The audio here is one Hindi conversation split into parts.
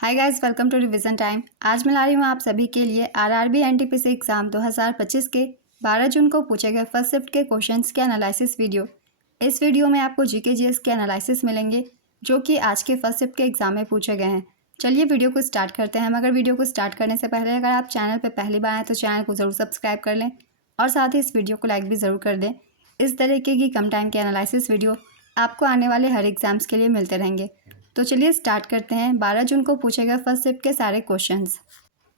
Hi guys, welcome to revision time. आज मैं ला रही हूँ आप सभी के लिए आरआरबी एनटीपीसी एग्ज़ाम 2025 के 12 जून को पूछे गए फर्स्ट शिफ्ट के क्वेश्चंस के एनालिसिस वीडियो। इस वीडियो में आपको जीके जीएस के एनालिसिस मिलेंगे जो कि आज के फर्स्ट शिफ्ट के एग्ज़ाम में पूछे गए हैं। चलिए वीडियो को स्टार्ट करते हैं। मगर वीडियो को स्टार्ट करने से पहले अगर आप चैनल पर पहली बार आएँ तो चैनल को ज़रूर सब्सक्राइब कर लें और साथ ही इस वीडियो को लाइक भी ज़रूर कर दें। इस तरीके की कम टाइम के एनालिसिस वीडियो आपको आने वाले हर एग्ज़ाम्स के लिए मिलते रहेंगे। तो चलिए स्टार्ट करते हैं 12 जून को पूछे गए फर्स्ट शिफ्ट के सारे क्वेश्चंस।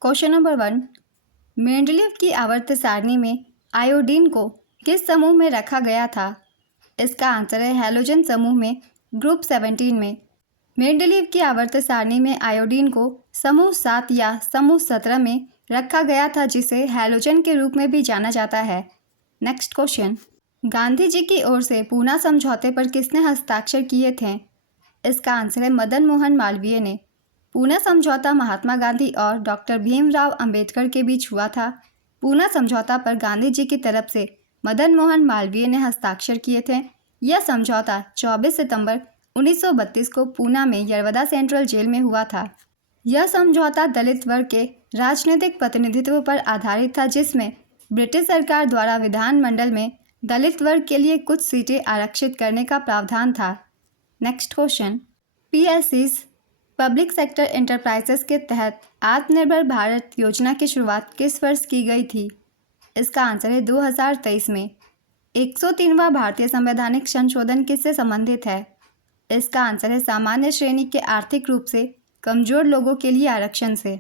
क्वेश्चन नंबर 1, मेंडलीव की आवर्त सारणी में आयोडीन को किस समूह में रखा गया था? इसका आंसर है हैलोजन समूह में, ग्रुप 17 में। मेंडलीव की आवर्त सारणी में आयोडीन को समूह 7 या समूह 17 में रखा गया था, जिसे हैलोजन के रूप में भी जाना जाता है। नेक्स्ट क्वेश्चन, गांधी जी की ओर से पूना समझौते पर किसने हस्ताक्षर किए थे? इसका आंसर है मदन मोहन मालवीय ने। पूना समझौता महात्मा गांधी और डॉक्टर भीमराव अंबेडकर के बीच हुआ था। पूना समझौता पर गांधी जी की तरफ से मदन मोहन मालवीय ने हस्ताक्षर किए थे। यह समझौता 24 सितंबर 1932 को पूना में यरवदा सेंट्रल जेल में हुआ था। यह समझौता दलित वर्ग के राजनीतिक प्रतिनिधित्व पर आधारित था, जिसमें ब्रिटिश सरकार द्वारा विधानमंडल में दलित वर्ग के लिए कुछ सीटें आरक्षित करने का प्रावधान था। नेक्स्ट क्वेश्चन, पीएससीज पब्लिक सेक्टर एंटरप्राइजेस के तहत आत्मनिर्भर भारत योजना की शुरुआत किस वर्ष की गई थी? इसका आंसर है 2023 में। 103वां भारतीय संवैधानिक संशोधन किससे संबंधित है? इसका आंसर है सामान्य श्रेणी के आर्थिक रूप से कमजोर लोगों के लिए आरक्षण से।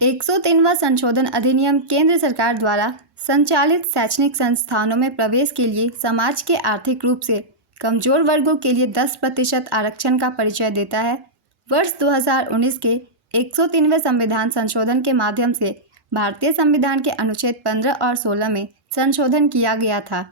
103वां संशोधन अधिनियम केंद्र सरकार द्वारा संचालित शैक्षणिक संस्थानों में प्रवेश के लिए समाज के आर्थिक रूप से कमजोर वर्गों के लिए 10% आरक्षण का परिचय देता है। वर्ष 2019 के 103वें संविधान संशोधन के माध्यम से भारतीय संविधान के अनुच्छेद 15 और 16 में संशोधन किया गया था।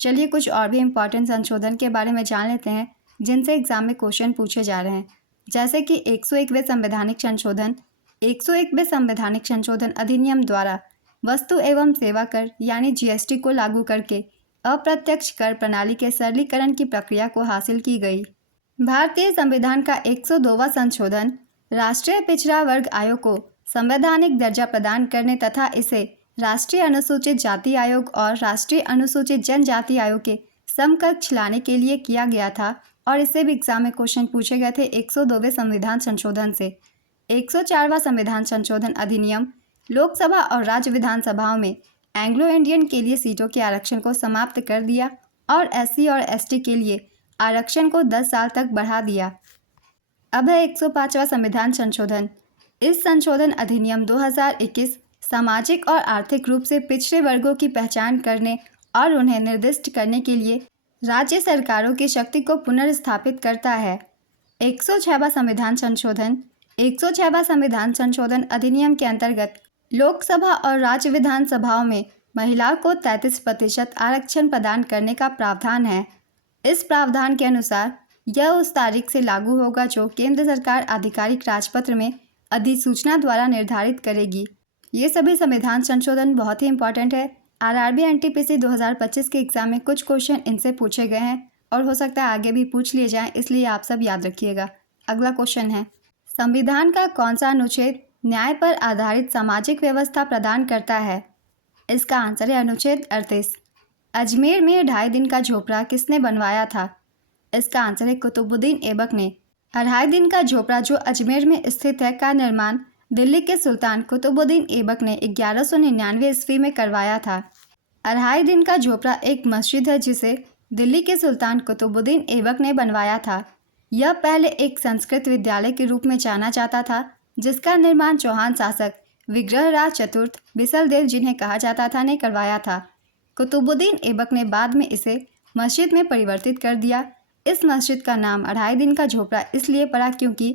चलिए कुछ और भी इम्पॉर्टेंट संशोधन के बारे में जान लेते हैं जिनसे एग्जाम में क्वेश्चन पूछे जा रहे हैं, जैसे कि 101वें संवैधानिक संशोधन। 101वें संवैधानिक संशोधन अधिनियम द्वारा वस्तु एवं सेवा कर यानी जीएसटी को लागू करके अप्रत्यक्ष कर प्रणाली के सरलीकरण की प्रक्रिया को हासिल की गई। भारतीय संविधान का 102वां संशोधन राष्ट्रीय पिछड़ा वर्ग आयोग को संवैधानिक दर्जा प्रदान करने तथा इसे राष्ट्रीय अनुसूचित जाति आयोग और राष्ट्रीय अनुसूचित जनजाति आयोग के समकक्ष लाने के लिए किया गया था और इससे भी एग्जाम में क्वेश्चन पूछे गए थे 102वें संविधान संशोधन से। 104वां संविधान संशोधन अधिनियम लोकसभा और राज्य विधानसभाओं में एंग्लो इंडियन के लिए सीटों के आरक्षण को समाप्त कर दिया और एससी और एसटी के लिए आरक्षण को 10 साल तक बढ़ा दिया। अब है 105वां संविधान संशोधन। इस संशोधन अधिनियम 2021 सामाजिक और आर्थिक रूप से पिछड़े वर्गों की पहचान करने और उन्हें निर्दिष्ट करने के लिए राज्य सरकारों की शक्ति को पुनर्स्थापित करता है। 106वां संविधान संशोधन। 106वां संविधान संशोधन अधिनियम के अंतर्गत लोकसभा और राज्य विधानसभाओं में महिलाओं को 33% आरक्षण प्रदान करने का प्रावधान है। इस प्रावधान के अनुसार यह उस तारीख से लागू होगा जो केंद्र सरकार आधिकारिक राजपत्र में अधिसूचना द्वारा निर्धारित करेगी। ये सभी संविधान संशोधन बहुत ही इंपॉर्टेंट है। आरआरबी एनटीपीसी 2025 के एग्जाम में कुछ क्वेश्चन इनसे पूछे गए हैं और हो सकता है आगे भी पूछ लिए जाएं, इसलिए आप सब याद रखिएगा। अगला क्वेश्चन है, संविधान का कौन सा अनुच्छेद न्याय पर आधारित सामाजिक व्यवस्था प्रदान करता है? इसका आंसर है अनुच्छेद 38। अजमेर में 2.5 दिन का झोपड़ा किसने बनवाया था? इसका आंसर है कुतुबुद्दीन ऐबक ने। 2.5 दिन का झोपड़ा जो अजमेर में स्थित है का निर्माण दिल्ली के सुल्तान कुतुबुद्दीन ऐबक ने 1199 ईस्वी में करवाया था। 2.5 दिन का झोपड़ा एक मस्जिद है जिसे दिल्ली के सुल्तान कुतुबुद्दीन ऐबक ने बनवाया था। यह पहले एक संस्कृत विद्यालय के रूप में जाना जाता था, जिसका निर्माण चौहान शासक विग्रहराज चतुर्थ बिसलदेव जिन्हें कहा जाता था ने करवाया था। कुतुबुद्दीन ऐबक ने बाद में इसे मस्जिद में परिवर्तित कर दिया। इस मस्जिद का नाम 2.5 दिन का झोपड़ा इसलिए पड़ा क्योंकि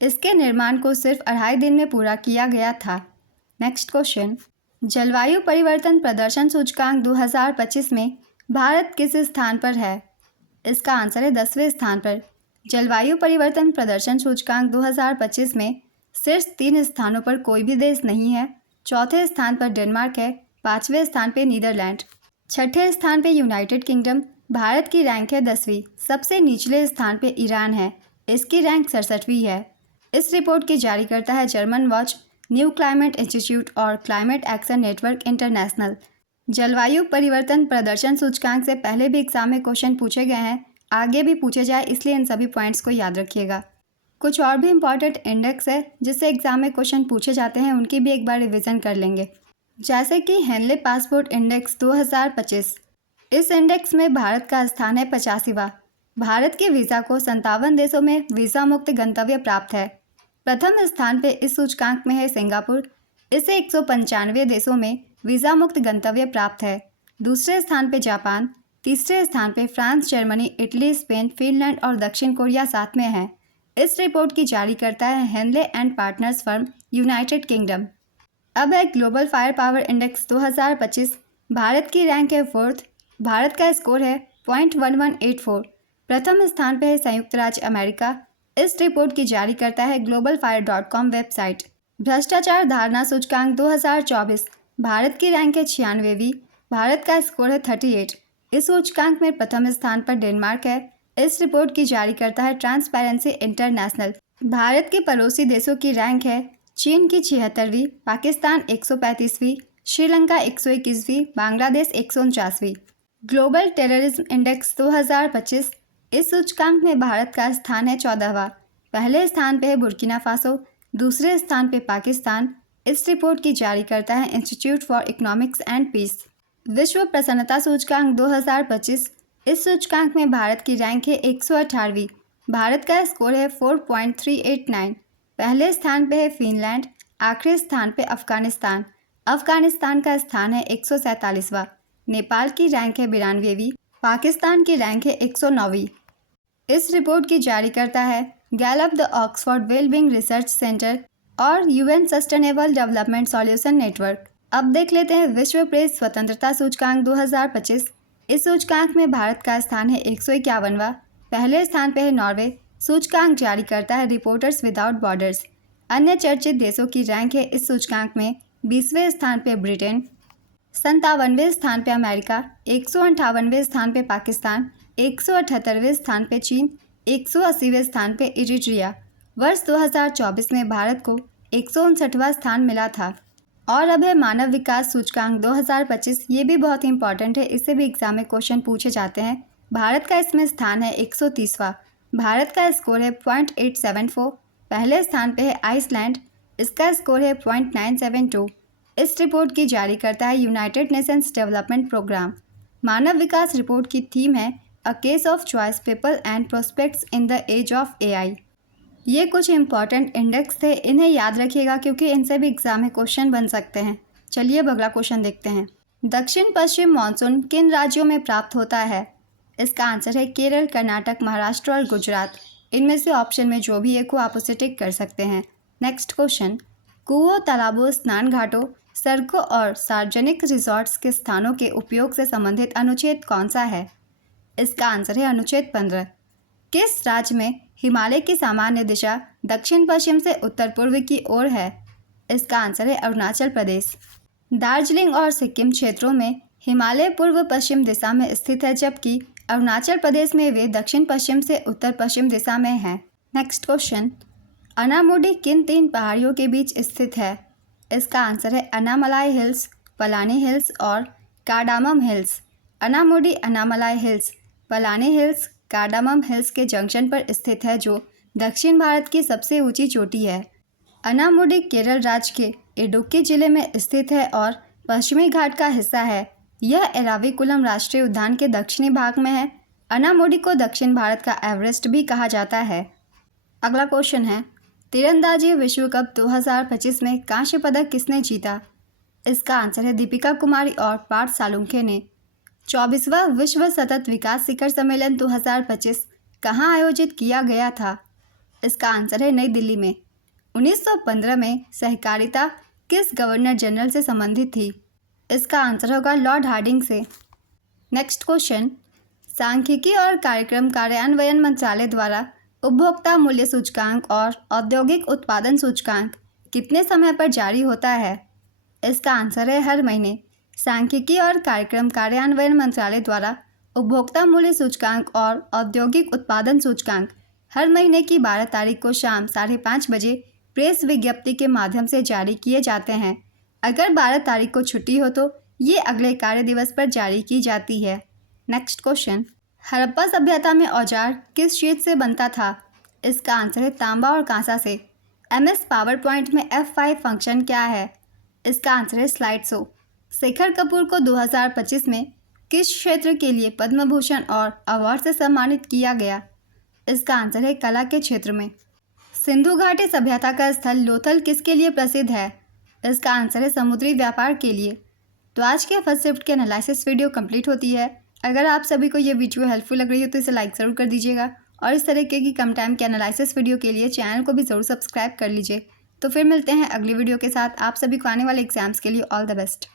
इसके निर्माण को सिर्फ 2.5 दिन में पूरा किया गया था। नेक्स्ट क्वेश्चन, जलवायु परिवर्तन प्रदर्शन सूचकांक 2025 में भारत किस स्थान पर है? इसका आंसर है 10वें स्थान पर। जलवायु परिवर्तन प्रदर्शन सूचकांक 2025 में शीर्ष 3 स्थानों पर कोई भी देश नहीं है। चौथे स्थान पर डेनमार्क है, 5वें स्थान पर नीदरलैंड, 6ठे स्थान पर यूनाइटेड किंगडम। भारत की रैंक है 10वीं। सबसे निचले स्थान पर ईरान है, इसकी रैंक 67वीं है। इस रिपोर्ट की जारी करता है German watch, new climate institute और क्लाइमेट एक्शन नेटवर्क इंटरनेशनल। जलवायु परिवर्तन प्रदर्शन सूचकांक से पहले भी एग्जाम में क्वेश्चन पूछे गए हैं, आगे भी पूछे जाए, इसलिए इन सभी पॉइंट्स को याद रखिएगा। कुछ और भी इम्पॉर्टेंट इंडेक्स है जिससे एग्जाम में क्वेश्चन पूछे जाते हैं, उनकी भी एक बार रिवीजन कर लेंगे। जैसे कि हेनले पासपोर्ट इंडेक्स 2025। इस इंडेक्स में भारत का स्थान है 85वां। भारत के वीज़ा को 57 देशों में वीज़ा मुक्त गंतव्य प्राप्त है। प्रथम स्थान पे इस सूचकांक में है सिंगापुर, इसे 195 देशों में वीज़ा मुक्त गंतव्य प्राप्त है। दूसरे स्थान पे जापान, तीसरे स्थान पे France, Germany, Italy, Spain, Finland और दक्षिण कोरिया साथ में है। इस रिपोर्ट की जारी करता है Henley and partners firm, United Kingdom. अब है global firepower index 2025। Bharat की रैंक है 4th। भारत का स्कोर है 0.1184। प्रथम स्थान पे है संयुक्त राज्य अमेरिका। इस रिपोर्ट की जारी करता है globalfire.com वेबसाइट। भ्रष्टाचार धारणा सूचकांक 2024। भारत की रैंक है 96वीं। भारत का स्कोर है 38। इस सूचकांक में प्रथम स्थान पर डेनमार्क है। इस रिपोर्ट की जारी करता है ट्रांसपेरेंसी इंटरनेशनल। भारत के पड़ोसी देशों की रैंक है चीन की 76वीं, पाकिस्तान 135वीं, श्रीलंका 121वीं, बांग्लादेश 149वीं। Global terrorism index 2025। इस सूचकांक में भारत का स्थान है 14वां। पहले स्थान पे है बुर्किना फासो, दूसरे स्थान पे पाकिस्तान। इस रिपोर्ट की जारी करता है institute for economics and peace. विश्व प्रसन्नता सूचकांक 2025। इस सूचकांक में भारत की रैंक है 118वीं। भारत का स्कोर है 4.389। पहले स्थान पे है फिनलैंड, आखिरी स्थान पे अफगानिस्तान। अफगानिस्तान का स्थान है 147वां। नेपाल की रैंक है 92वीं। पाकिस्तान की रैंक है 109वीं। इस रिपोर्ट की जारी करता है Gallup, the Oxford wellbeing research centre और UN sustainable development solution network. अब देख लेते हैं विश्व प्रेस स्वतंत्रता सूचकांक 2025। इस सूचकांक में भारत का स्थान है 151वां। पहले स्थान पे है नॉर्वे। सूचकांक जारी करता है रिपोर्टर्स विदाउट बॉर्डर्स। अन्य चर्चित देशों की रैंक है इस सूचकांक में 20वें स्थान पे ब्रिटेन, 57वें स्थान पे अमेरिका, 158वें स्थान पे पाकिस्तान, 178वें स्थान पे चीन, 180वें स्थान पे इरिट्रिया। वर्ष 2024 में भारत को 159वां स्थान मिला था। और अब है मानव विकास सूचकांक 2025। ये भी बहुत इंपॉर्टेंट है, इससे भी एग्जाम में क्वेश्चन पूछे जाते हैं। भारत का इसमें स्थान है 130वां। भारत का स्कोर है 0.874। पहले स्थान पे है आइसलैंड, इसका स्कोर है 0.972। इस रिपोर्ट की जारी करता है यूनाइटेड नेशंस डेवलपमेंट प्रोग्राम। मानव विकास रिपोर्ट की थीम है a case of choice, people and prospects in the age of AI. ये कुछ इंपॉर्टेंट इंडेक्स थे, इन्हें याद रखिएगा क्योंकि इनसे भी एग्जाम में क्वेश्चन बन सकते हैं। चलिए अब अगला क्वेश्चन देखते हैं। दक्षिण पश्चिम मानसून किन राज्यों में प्राप्त होता है? इसका आंसर है केरल, कर्नाटक, महाराष्ट्र और गुजरात। इनमें से ऑप्शन में जो भी एक हो आप उसे टिक कर सकते हैं। नेक्स्ट क्वेश्चन, कुओं, तालाबों, स्नान घाटों, सड़कों और सार्वजनिक रिजॉर्ट्स के स्थानों के उपयोग से संबंधित अनुच्छेद कौन सा है? इसका आंसर है अनुच्छेद 15। किस राज्य में हिमालय की सामान्य दिशा दक्षिण पश्चिम से उत्तर पूर्व की ओर है? इसका आंसर है अरुणाचल प्रदेश। दार्जिलिंग और सिक्किम क्षेत्रों में हिमालय पूर्व पश्चिम दिशा में स्थित है, जबकि अरुणाचल प्रदेश में वे दक्षिण पश्चिम से उत्तर पश्चिम दिशा में है। नेक्स्ट क्वेश्चन, अनामुडी किन 3 पहाड़ियों के बीच स्थित है? इसका आंसर है अनामलाई हिल्स, पलानी हिल्स और cardamom hills. Anamudi Anamalai hills, Palani hills, cardamom hills के जंक्शन पर स्थित है, जो दक्षिण भारत की सबसे ऊंची चोटी है। अनामुडी केरल राज्य के इडुक्की जिले में स्थित है और पश्चिमी घाट का हिस्सा है। यह एराविकुलम राष्ट्रीय उद्यान के दक्षिणी भाग में है। अनामुडी को दक्षिण भारत का एवरेस्ट भी कहा जाता है। अगला क्वेश्चन है, तीरंदाजी विश्व कप 2025 में कांस्य पदक किसने जीता? इसका आंसर है दीपिका कुमारी और पार्थ सालुंखे ने। 24वां विश्व सतत विकास शिखर सम्मेलन 2025 कहाँ आयोजित किया गया था? इसका आंसर है नई दिल्ली में। 1915 में सहकारिता किस गवर्नर जनरल से संबंधित थी? इसका आंसर होगा लॉर्ड हार्डिंग से। नेक्स्ट क्वेश्चन, सांख्यिकी और कार्यक्रम कार्यान्वयन मंत्रालय द्वारा उपभोक्ता मूल्य सूचकांक और औद्योगिक उत्पादन सूचकांक कितने समय पर जारी होता है? इसका आंसर है हर महीने। सांख्यिकी और कार्यक्रम कार्यान्वयन मंत्रालय द्वारा उपभोक्ता मूल्य सूचकांक और औद्योगिक उत्पादन सूचकांक हर महीने की 12 तारीख को शाम 5:30 बजे प्रेस विज्ञप्ति के माध्यम से जारी किए जाते हैं। अगर 12 तारीख को छुट्टी हो तो ये अगले कार्य दिवस पर जारी की जाती है। नेक्स्ट क्वेश्चन, हड़प्पा सभ्यता में औजार किस चीज से बनता था? इसका आंसर है तांबा और कांसा से। MS पावर पॉइंट में F5 फंक्शन क्या है? इसका आंसर है स्लाइड शो। शेखर कपूर को 2025 में किस क्षेत्र के लिए पद्म भूषण और अवार्ड से सम्मानित किया गया? इसका आंसर है कला के क्षेत्र में। सिंधु घाटी सभ्यता का स्थल लोथल किसके लिए प्रसिद्ध है? इसका आंसर है समुद्री व्यापार के लिए। तो आज के फर्स्ट शिफ्ट के एनालिसिस वीडियो कंप्लीट होती है। अगर आप सभी को ये वीडियो हेल्पफुल लग रही हो तो इसे लाइक ज़रूर कर दीजिएगा और इस तरीके की कम टाइम के एनालिसिस वीडियो के लिए चैनल को भी ज़रूर सब्सक्राइब कर लीजिए। तो फिर मिलते हैं अगली वीडियो के साथ। आप सभी को आने वाले एग्जाम्स के लिए ऑल द बेस्ट।